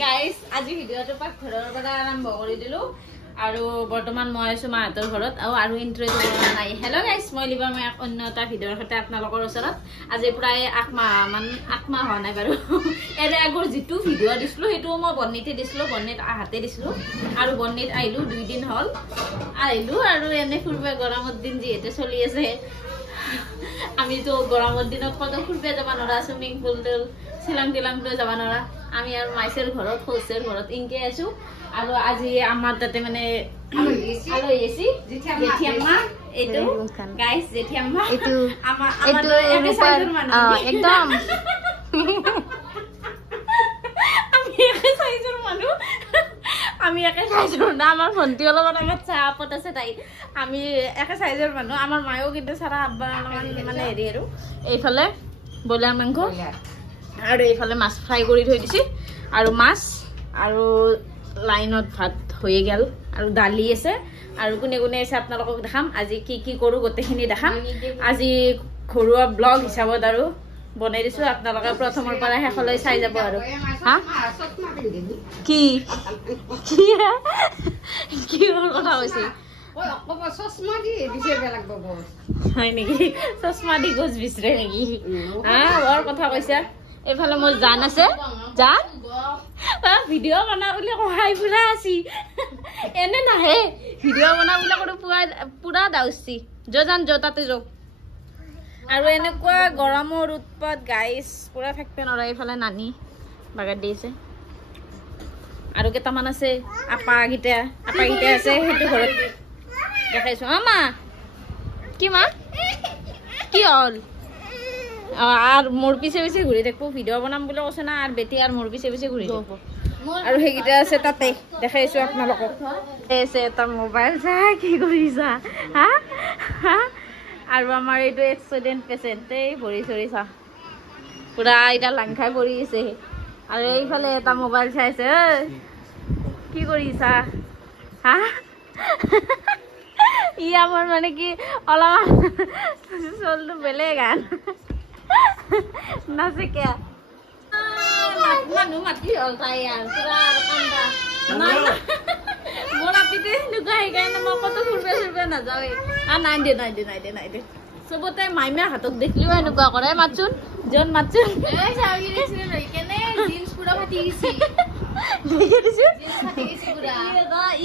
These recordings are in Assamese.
গাইস আজি ভিডিওটো পাক ঘৰৰ পৰা আৰম্ভ কৰি দিলো আৰু বৰ্তমান মই আছো মাহঁতৰ ঘৰত আৰু ইন্ট্ৰো কৰা নাই। হেল্ল' গাইস, মই লিবা মই অন্য এটা ভিডিওৰ সৈতে আপোনালোকৰ ওচৰত আজি প্ৰায় 8 মাহ হোৱা নাই বাৰু। এৰে আগৰ যিটো ভিডিও দিছিলো সেইটো মই বন্নিতে দিছিলো, বন্নিত আহাতে দিছিলো আৰু বন্নিত আহিলো 2 দিন হ'ল আহিলো আৰু এনে ফুৰিব গৰমৰ দিন যিহেতু চলি আছে। আমিতো গৰমৰ দিনত কত ফুৰিব যাব নোৱাৰা, সুইমিং পুল শিলং টিলংলৈ যাব নোৱাৰা। আমি আৰু মাইছেৰ ঘৰত খোজেৰ ঘৰত ইনকে আছো আৰু আজি আমাৰ তাতে মানে আলহী আছে জেঠিয়াম্মা। এইটো গাইস জেঠিয়াম্মা, এইটো আমাৰ একে সাইজৰ মানুহ একদম আমি একে সাইজৰ না। আমাৰ ভন্টি অলপ আগত চাহ আপত আছে তাই, আমি একে সাইজৰ মানুহ। আমাৰ মায়েও কিন্তু সাৰা আব্বা মানে হেৰি আৰু এইফালে ব্ৰইলাৰ মাংস আৰু এইফালে মাছ ফ্ৰাই কৰি থৈ দিছে আৰু মাছ আৰু লাইনত ভাত হৈ গেল আৰু দালি আছে আৰু কোনে কোনে আছে আপোনালোকক দেখাম। আজি কি কি কৰো গোটেইখিনি দেখাম। আজি ঘৰুৱা ব্লগ হিচাপত আৰু বনাই দিছো, আপোনালোকে প্ৰথমৰ পৰা শেষলৈ চাই যাব আৰু। হা কি কি কি কথা কৈছে হয় নেকি? চশমা দি গোজ বিচৰে নেকি? বৰ কথা কৈছা। এইফালে মোৰ জান আছে, জান ভিডিঅ' বনা বুলি কহাই পুৰা আছি এনে নাহে। ভিডিঅ' বনা বুলি কৰো পুৰা দাউচি জান তাতে যাও আৰু এনেকুৱা গৰমৰ উৎপাত গাইছ পুৰা থাকিব নোৱাৰা। এইফালে নানি বাগাত দিছে আৰু কেইটামান আছে আপাকেইটা আছে সেইটো ঘৰত দেখাইছো। মা কি মা কি হ'ল? আৰু মোৰ পিছে পিছে ঘূৰি থাকবো, ভিডিঅ' বনাম বুলি কৈছে না। আৰু বেটি আৰু মোৰ পিছে পিছে ঘূৰি থাকবো আৰু সেইকেইটা আছে তাতে দেখাইছো আপোনালোকক। আছে এটা মোবাইল চাই কি কৰিছা হা হা। আৰু আমাৰ এইটো এক্সিডেণ্ট পেচেণ্ট এই ভৰি চৰি চা পুৰা এতিয়া লাং খাই পৰি আছে আৰু এইফালে এটা মোবাইল চাইছে। কি কৰিছা হা? ই আমাৰ মানে কি অলপমান চলটো বেলেগ গান নাচে কিয় মানুহ মাতি হ'ল তাই আৰু পুৰা কান্দা। মোৰ আপিতে সেনেকুৱা সেইকাৰণে মই কত ফুৰিব নাযাওঁৱে। নাই দে চবতে মাইমা হাতক দেখিলেও এনেকুৱা কৰে। মাতচোন জন মাতচোন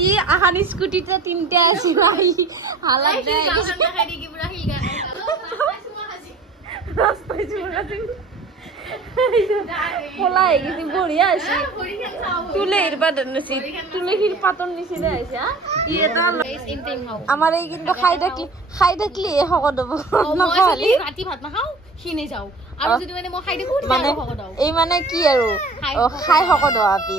ই আহান স্কুটিতে 3টা আছিল পলাই গেছি বঢ়িয়া আছে। তুলে তুলেহির পাতন নিচিনা আছে। আমার এই কিন্তু খাই থাকলি শকত হব। রাতি ভাত নাখাও খিনে যাও আৰু যদি মানে মই খাই দেখো মানে এই মানে কি আৰু খাই শকত হোৱা আপি।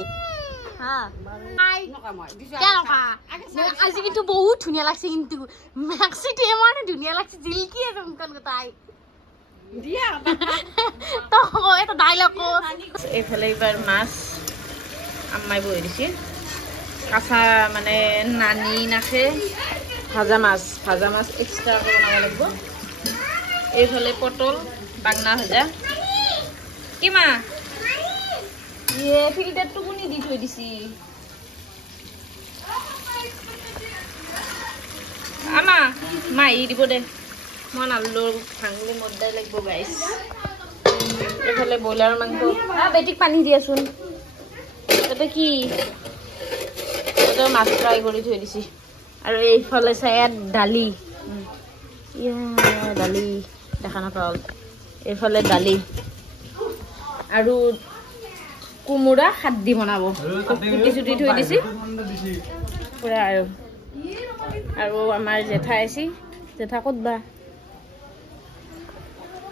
আজি কিন্তু বহুত ধুনীয়া লাগছে, কিন্তু মেক্সিটো ইমান ধুনীয়া লাগছে জিলকি আছে মুখখন গোটাই। এইফালে এইবাৰ মাছ আম্মাই বহি দিছে কাঁচা মানে নানি নাখে ভাজা মাছ এক্সট্ৰাকৈ বনাব লাগিব। এইফালে পটল বাংনা ভাজা। কি মা ফিল্টাৰটো কোনি দি থৈ দিছি? আমা মাহি দিব দে, মই নালো ভাঙলি মদাই লাগিব গাইছ। এইফালে ব্ৰইলাৰ মাংস। বেটিক পানী দিয়াচোন। তাতে কি মাছ ফ্ৰাই কৰি থৈ দিছি আৰু এইফালে চাই দালি দালি দেখা নাপাল। এইফালে দালি আৰু কোমোৰা শাক দি বনাব কুটি চুটি থৈ দিছি পুৰা। আৰু আমাৰ জেঠা আছে, জেঠা ক'ত বা?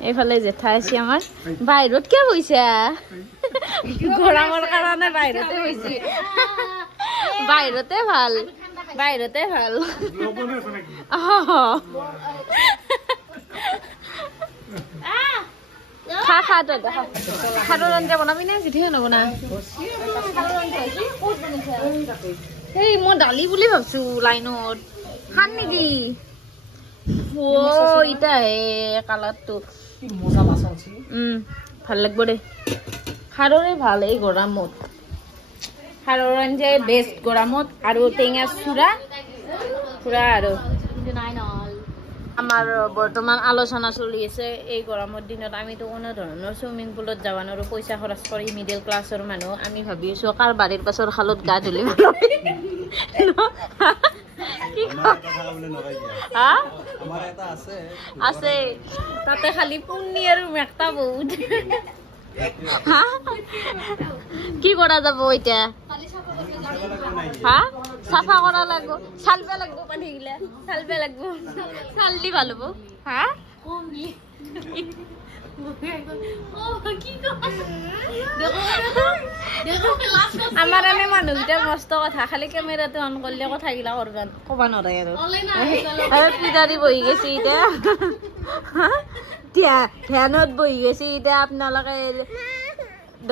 এইফালে জেঠা আছে আমাৰ। বাহিৰত কিয় বহিছা? গৰমৰ কাৰণে বাহিৰতে বহিছি। বাহিৰতে ভাল খা তই দেখা খাৰৰ আঞ্জা বনাবি নে জিঠিও নবনা? সেই মই দালি বুলি ভাবছো লাইনত খান নেকি? ও এটা হে কালারটো ভাল লাগব দে খাৰৰে ভাল এই গৰমত খাৰৰ আঞ্জা বেষ্ট গৰমত আৰু টেঙা চুৰা পুৰা আৰু আমাৰ বৰ্তমান আলোচনা চলি আছে এই গৰমৰ দিনত আমিতো কোনো ধৰণৰ সুইমিং পুলত যাব নোৱাৰো পইচা খৰচ কৰি মিডল ক্লাছৰ মানুহ আমি ভাবি আছো কাৰ বাৰীৰ পাছৰ খালত গা ধুলি আছে তাতে খালি পুনি আৰু মেকটা বহুত কি কৰা যাব এতিয়া হা সাফা কৰা লাগব চালবে লাগব পানী গিলা চালবে লাগব চাল দি ভাল হব হা আমাৰ এনে মানুহকেইটা মস্ত কথা খালি কেমেৰাটো অন কৰিলে কথাগিলা ক'ব নোৱাৰে আৰু পূজাৰী বহি গৈছে এতিয়া ধ্যানত বহি গৈছে এতিয়া আপোনালোকে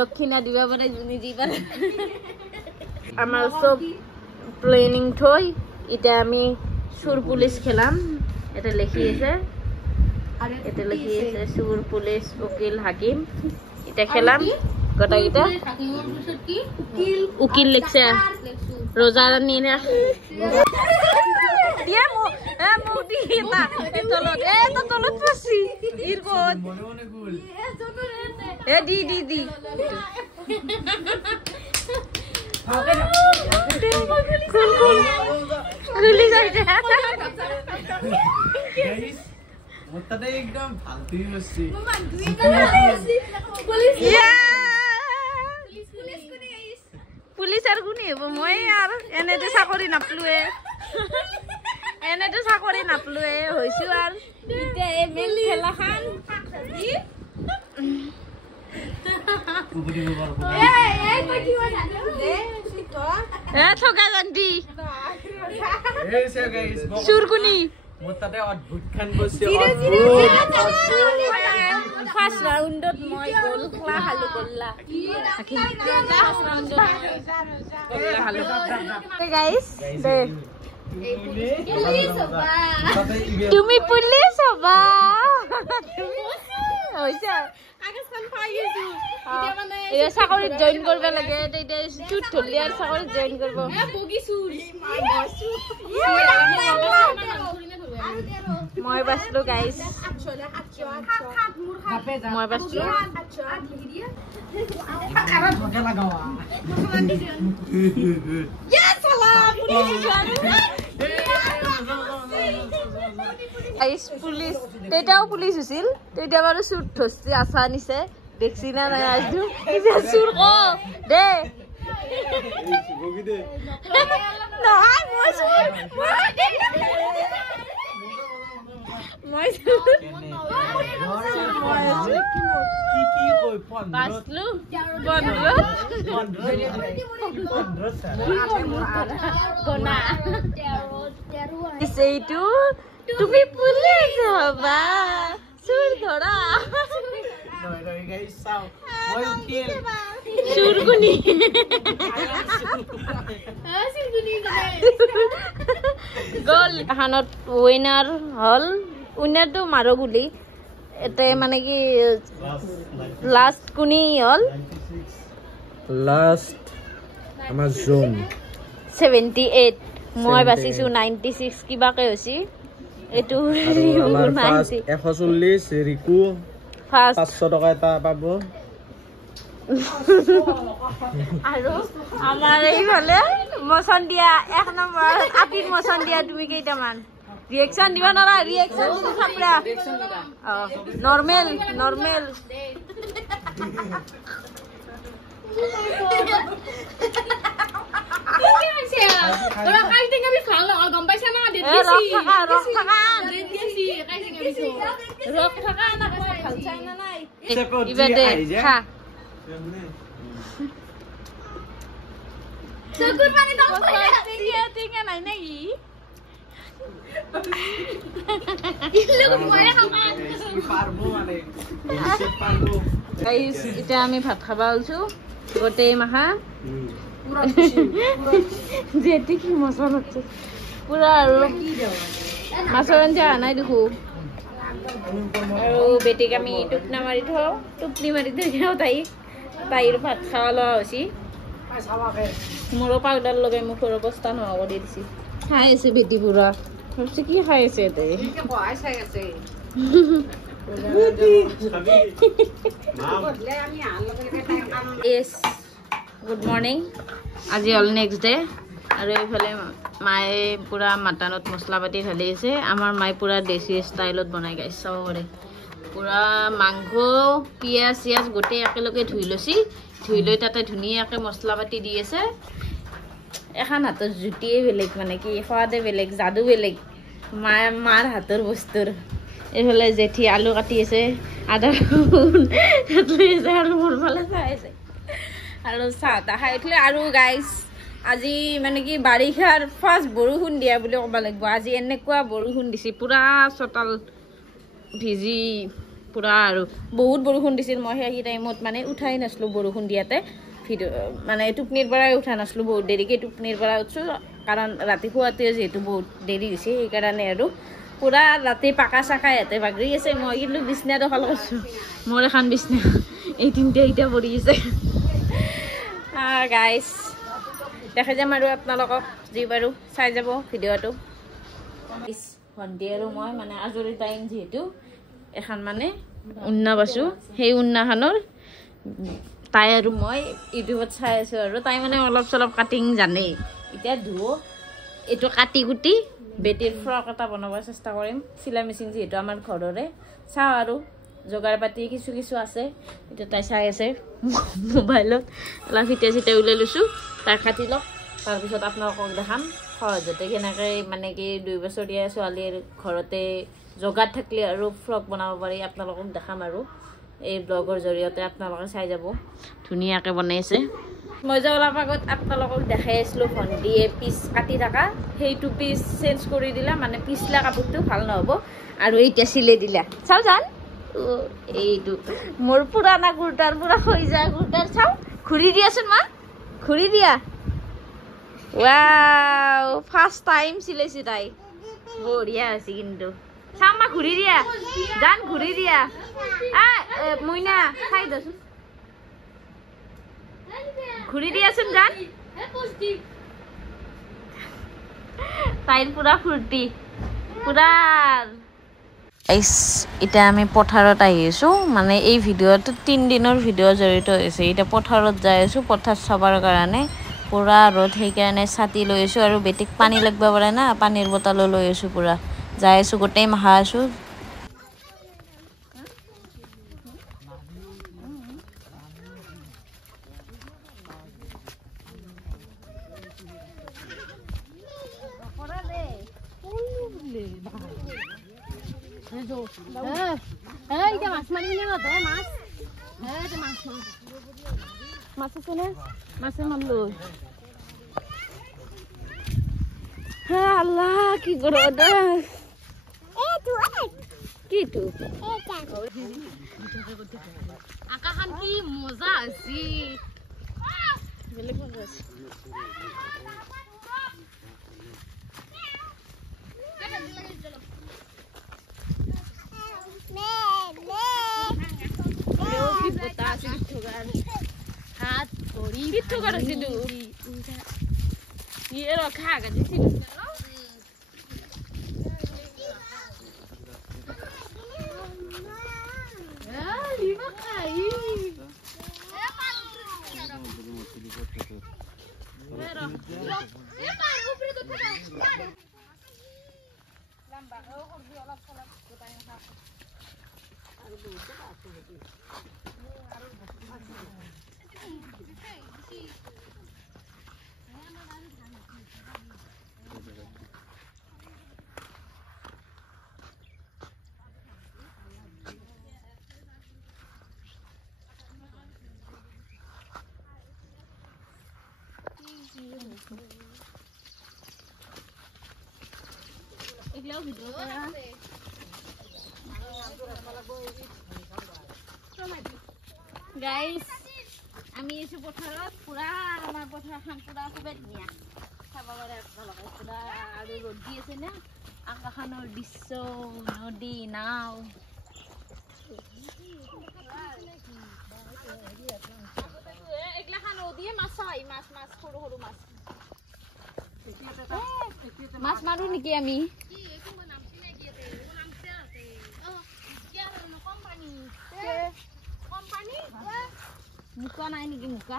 দক্ষিণা দিব পাৰে যোনে দি পাৰে আমাৰ চব প্লেনিং থৈ এতিয়া আমি চুৰ পুলিচ খেলাম এটা লিখি আছে চুৰ পুলিচ উকিল হাকিম এটা খেলাম গোটাকেইটা উকিল লিখছে রোজা নিয়ে দিয়ে মোদি এটা তলত তো তলত পাছি ইর কোন এ দি দি দি গুলি যাইছে গাইস মতটা একদম ফালতুই হচ্ছে পুলিশ কোনে গাইস পুলিশ আর কোনে হবো মই আর এনেতে চাকরি নাপলুৱে হইছো আর ইতে এ মেল খেলা খান ঠকা জানতি সুরকুনি মোতাতে অদ্ভুত খান বসে ফার্স্ট রাউন্ডত মই গোল খলা হালু করলা ফার্স্ট রাউন্ডত করলা হালু গাইস দে তুমি পুলিশ হবা হইছে আগস্থান পাই গেছো এটা মানে এ চাকরিত জয়েন করবে লাগে এটা চুট ধরলি আর চাকরিত জয়েন করব এ বগিছু মই বাসলো গাইস মই বাসলো খারাপ ধকে লাগাও ইয়া সালাম পুলিশ পুলিশ তেটাও পুলিশ হৈছিল তেতিয়া বাৰু চুট ধৰছি আছা নিছে দেখছি না নাই আজু চুৰ ক দে নহয় মই বাসলো গনা এইটো তুমি পুলিশ হবা চুর ধরা সুরগুনি গল হানত উইনার হল উইনারটো মারো গুলি এতে মানে কি লাস্ট কুনি হল লাস্ট আমার জোন 78 মই বাসিছো 96 কিবাকে হইছি এটু আমার ফার্স্ট 140 রিকু ফার্স্ট 500 টাকা এটা পাবো আৰু আমাৰ এইফালে মছন দিয়া 1 নম্বৰ আপিৰ মছন দিয়া তুমি কেইটামান ৰিয়েকশন দিবা নৰা ৰিয়েকশন তুমি খাপৰা নরমাল ওরা কাই থেকে আমি খাওয়া গম পাইছ না রক থাকা না ভাল চাই না নাই ইবাদে খা চকুর পানি দাও দিয়া টিকা নাই নাকি ইলগো ময়া খাবা পারবো মানে গাইস এটা আমি ভাত খাবা আলছো গোটেই মাহা পুরা খুশি যেটি কি মজা হচ্ছে পুরা মাছৰ আঞ্জা নাই দেখো আৰু বেটিক আমি টোপনা মাৰি থওঁ টোপনি মাৰি থৈ যাওঁ তাইৰ ভাত খাওয়া লোৱা হৈছে মোৰো পাউডাৰ লগাই মুখৰ অৱস্থা নোহোৱা কৰি দিছে খাই আছে বেটি পুৰা ভাবছি কি খাই আছে গুড মৰ্ণিং আজি হ'ল নেক্সট ডে আৰু এইফালে মায়ে পুৰা মাটানত মছলা পাতি ঢালি আছে আমাৰ মায়ে পুৰা দেশী ষ্টাইলত বনাই গাইছ চাব পাৰে পুৰা মাংস পিঁয়াজ চিয়াজ গোটেই একেলগে ধুই লৈছি ধুই লৈ তাতে ধুনীয়াকৈ মছলা পাতি দি আছে এখন হাতৰ জুতিয়ে বেলেগ মানে কি সোৱাদে বেলেগ যাদু বেলেগ মাৰ হাতৰ বস্তুৰ এইফালে জেঠি আলু কাটি আছে আদা লৈ আছে আৰু মোৰ ফালে চাই আছে আৰু চাহ তাহ খাই উঠিলে আৰু গাইছ আজি মানে কি বাৰিষাৰ ফাৰ্ষ্ট বৰষুণ দিয়া বুলি ক'ব লাগিব আজি এনেকুৱা বৰষুণ দিছে পুৰা চোতাল ভিজি পুৰা আৰু বহুত বৰষুণ দিছিল মই সেই টাইমত মানে উঠাই নাছিলোঁ বৰষুণ দিয়াতে মানে টোপনিৰ পৰাই উঠা নাছিলোঁ বহুত দেৰিকৈ টোপনিৰ পৰা উঠছোঁ কাৰণ ৰাতি শুৱাতেও যিহেতু বহুত দেৰি হৈছে সেইকাৰণে আৰু পুৰা ৰাতি পাকা চাকা ইয়াতে বাগৰি আছে মই কিন্তু বিচনা দখল কৰিছোঁ মোৰ এখন বিচনা এই তিনিটা এতিয়া পৰি আছে গাইছ দেখাই যাম আৰু আপোনালোকক যি বাৰু চাই যাব ভিডিঅ'টো ভণ্টি আৰু মই মানে আজৰি টাইম যিহেতু এখন মানে উন্না পাইছোঁ সেই উন্নাখনৰ তাই আৰু মই ইউটিউবত চাই আছোঁ আৰু তাই মানে অলপ চলপ কাটিং জানেই এতিয়া ধুও এইটো কাটি কুটি বেটিৰ ফ্ৰক এটা বনাব চেষ্টা কৰিম চিলাই মেচিন যিহেতু আমাৰ ঘৰৰে চাওঁ আৰু যোগাৰ পাতি কিছু আছে এতিয়া তাই চাই আছে মোবাইলত অলপ ফিটা চিটা উলিয়াই লৈছোঁ তাই কাটি লওক তাৰপিছত আপোনালোকক দেখাম সহজতে কেনেকৈ মানে কি 2 বছৰীয়া ছোৱালীৰ ঘৰতে যোগাৰ থাকিলে আৰু ফ্ৰক বনাব পাৰি আপোনালোকক দেখাম আৰু এই ব্লগৰ জৰিয়তে আপোনালোকে চাই যাব ধুনীয়াকৈ বনাইছে মই যে অলপ আগত আপোনালোকক দেখাই আছিলোঁ ভণ্টিয়ে পিচ কাটি থকা সেইটো পিচ চেঞ্জ কৰি দিলা মানে পিছলা কাপোৰটো ভাল নহ'ব আৰু এতিয়া চিলাই দিলা চাওঁ জান এইটো মোৰ পুৰাণা কুৰ্তাৰ পুৰা হৈ যায় কুৰ্তাৰ চাওঁ ঘূৰি দিয়াচোন মা ঘূৰি দিয়া ৱাও ফাৰ্ষ্ট টাইম চিলাইছে তাই বঢ়িয়া হৈছে কিন্তু চাওঁ মা ঘূৰি দিয়া জান ঘূৰি দিয়া মইনা চাই দেচোন ঘূৰি দিয়াচোন জান তাইৰ পুৰা ফূৰ্তি পুৰা এতিয়া আমি পথাৰত আহি আছোঁ মানে এই ভিডিঅ'টো 3 দিনৰ ভিডিঅ' জড়িত হৈছে এতিয়া পথাৰত যাই আছোঁ পথাৰ চাবৰ কাৰণে পুৰা ৰ'দ সেইকাৰণে ছাতি লৈ আছোঁ আৰু বেটিক পানী লাগিব পাৰে না পানীৰ বটলো লৈ আছোঁ পুৰা যাই আছোঁ গোটেই মাহা আছোঁ মাছ আছে নে মাছে মারলো হ্যাঁ আল্লাহ কি করো কি তো আকাখান কি মজা আছে বেলেগ মজা আছে हाथ थोड़ी किट्ठू कर सिदू ये रखा कर दी सिदू यार ये खाई ये पार ऊपर तो था लंबा ओ कर दियो अलग अलग बताए ना और दूर से बात होती গাইস আমি এসে পথাৰত পুৰা আমাৰ পথাৰখন পুৰা খুবেই ধুনীয়া চাব পাৰে আপোনালোকে পুৰা আৰু ৰ'দ দি আছে না আকাশনৰ দৃশ্য নদী নাও মাছ মাৰো নেকি আমি মুকা নাই নেকি মুকা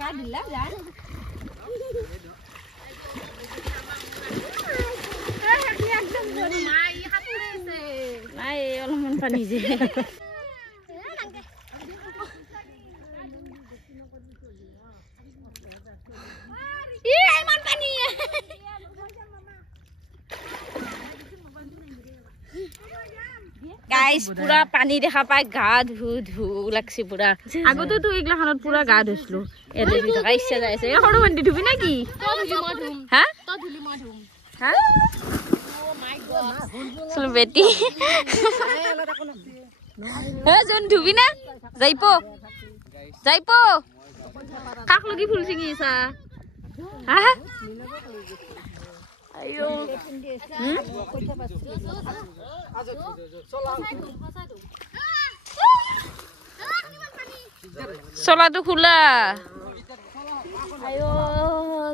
গা ঢিলা যায় নাই অলপমান পানী যে গাইস পুরা পানী দেখা পাই গা ধু লাগছে পুরা আগতে তো এইগলাখানত পুরা গা ধুইছিলো এতে ধুই থকা ইচ্ছা যাই আছে সৰু ভণ্টি ধুবি নেকি হা হা চলো বেটি হে জন ধুবি না যাইপো কাক লগি ফুল ছিঙিছা হা আইও চলাটো খোলা আইও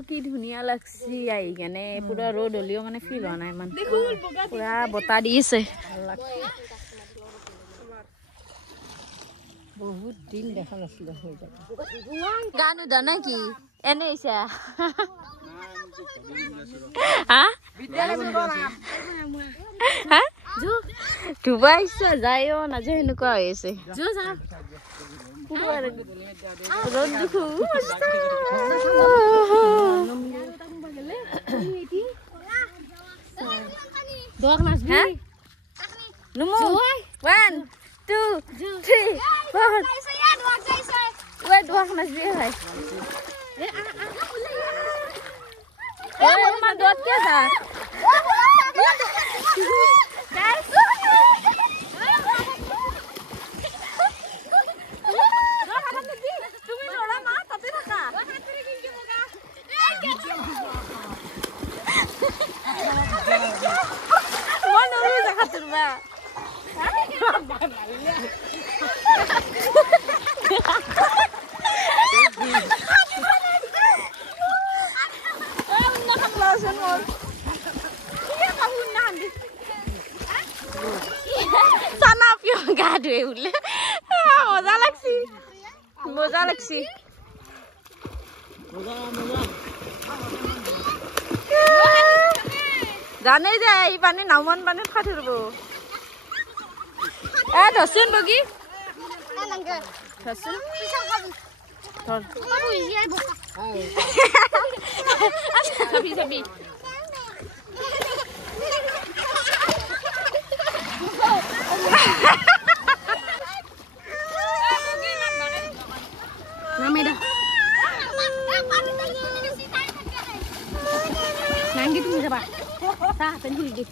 কি ধুনীয়া লাগছি আহি কেনে পুৰা ৰ'দ হলিও মানে ফিল হোৱা নাই ইমান পুৰা বতাহ দিছে বহুত দিন দেখা নাছিল গানো দা নেকি এনে ইচ্ছা ধুবা ইচ্ছা যায়ও নাযায় সেনেকুৱা হৈ আছে ৰ'দ দেখো নুমু 1 2 3 4 নাচবি হয় অলপমান দূৰত কিয় যা তুমি ল'ৰা মা তাতে থাকা মই নৰো দেখা তোৰবা গা ধুৱে বোলে মজা লাগছি জানে যে এই পানী নাওমান পানীত খাই থব ধৰচোন বগী চাবি nanti tuh siapa? Sah, penjul deh.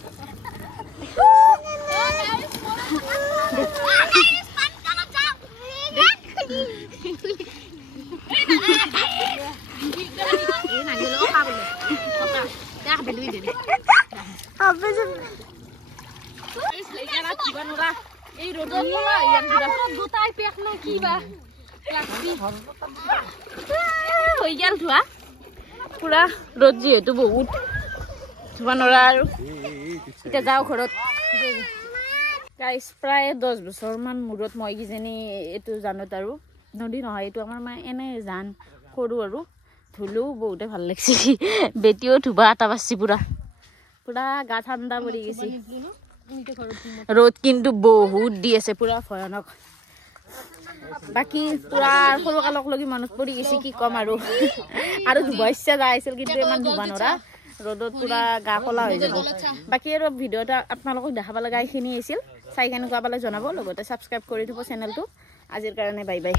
Nanti lo apa boleh? Apa? Dah beli deh. Apa sih? Sekarang tiba nora. Rodoni lah yang sudah. Duta ipiak no kiba. Plastik. Hoi gel dua. পুৰা ৰ'দ যিহেতু বহুত ধুব নোৱাৰা আৰু এতিয়া যাওঁ ঘৰত গাইছ প্ৰায় 10 বছৰমান মূৰত মই কিজানি এইটো জানত আৰু নদী নহয় এইটো আমাৰ মানে এনে জান সৰু আৰু ধুলেও বহুতে ভাল লাগছি বেটিও ধুবা এটা বাচছি পুৰা গা ঠাণ্ডা পৰি গৈছে ৰ'দ কিন্তু বহুত দি আছে পুৰা ভয়ানক বাকি পুৰা সৰু কালক লগি মনত পৰি গৈছে কি কম আৰু ধুবা ইচ্ছা যাই আছিল কিন্তু ইমান ধুবা নৰা ৰ'দত পুৰা গা কলা হৈ যাব বাকি আৰু ভিডিঅ'টা আপোনালোকক দেখাব লগা এইখিনি আছিল চাই কেনেকুৱা পালে জনাব লগতে সাবস্ক্ৰাইব কৰি থব চেনেলটো আজিৰ কাৰণে বাই বাই